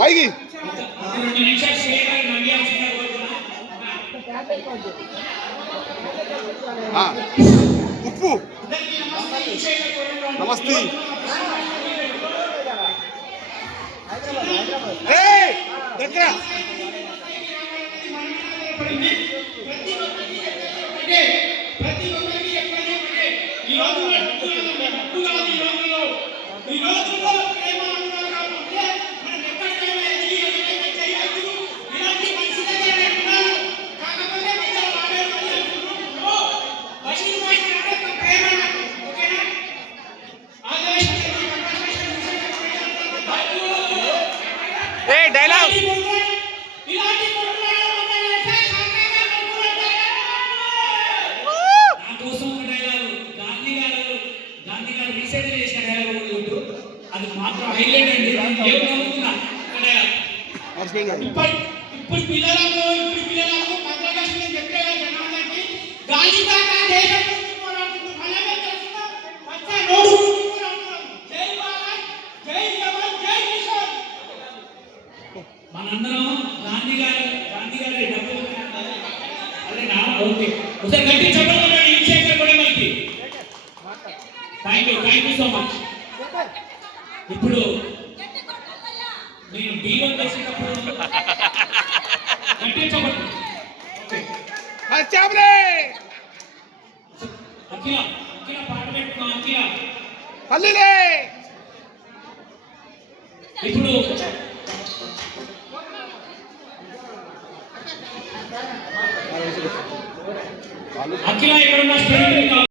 పైకి ఉప్పు నమస్తే దగ్గర డైలాగ్ అది మాత్రం హైలైట్ అండి. ఇప్పుడు పిల్లలకు భద్రదర్శనం చెప్పే జనాలకి గాలి దాకా దేశం గురించి పోరాడుతున్నారు. మనమే చేస్తున్నాం వచ్చే నోడు గురించి పోరాడుతున్నాం. జై భారత్, జై జవాన్, జై కిసాన్. మనందరం గాంధీ గారు డబ్బులు అదేనా? ఓకే, ఒకసారి గట్టి చెప్పండి. ఈ విషయం కూడా మనకి థ్యాంక్ యూ సో మచ్. ఇప్పుడు నేను బీగం చేసేటప్పుడు పాట పెట్టుకో. ఇప్పుడు